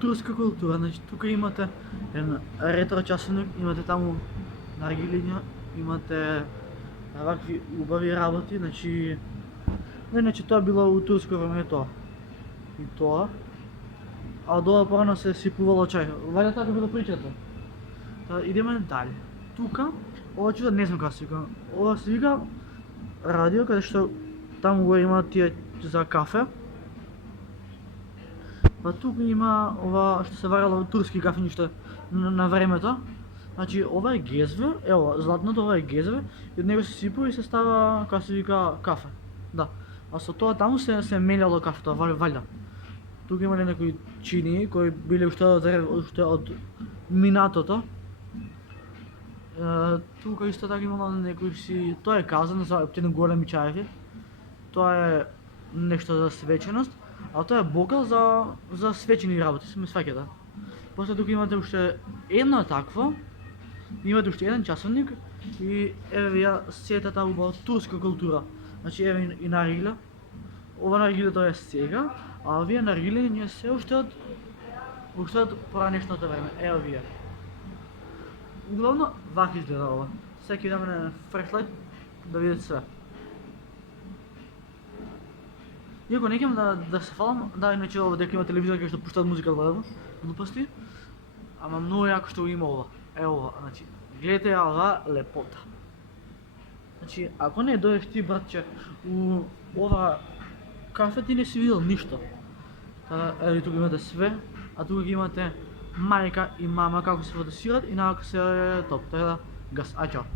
турска култура. Значи тук имате еден ретро часовник, имате таму наргилиња, имате вакви убави работи, значи иначе тоа било у турско време тоа. И тоа. А од ова порано се сипувало чај. Вајде така било причата. Та идеме дали. Тука, ова чудо не знам како се вика. Ова се вика радио, каде што таму го има тие за кафе. Па тука има ова што се варело турски кафе што на времето. Значи ова е гезве, ево златното ова е гезве и од него се сипува и се става како се вика кафе. Да. А со тоа таму се мелјало кафето, валјда. Тука имале некои чини кои биле уште од минатото. Тука исто така имало некои си, тоа е казан за тие големи чаеви. Тоа е нешто за свеченост, а тоа е бокал за свечени работи, се ме сваќате. После тука имате уште едно такво, имате уште еден часовник и еве ви ја сета таа убава турска култура. Значи еве и наргиле. Ова наргиле тоа е сега, а овие наргиле ние се уште од поранешното време. Ево вие. Углавно вака изгледа ова. Секој ден на фрешлайт да видите све. Иако не ќе да се фалам, да иначе ова дека има телевизор кај што пуштаат музика одвајно, глупости. Ама многу јако што има ова. Ево ова, значи гледате ја ова лепота. Значи ако не дојдеш ти братче у ова кафе ти не си видел ништо. Еве тука имате све, а тука ги имате мајка и мама како се фотосират и наока се топ. Така да гас, ај чао.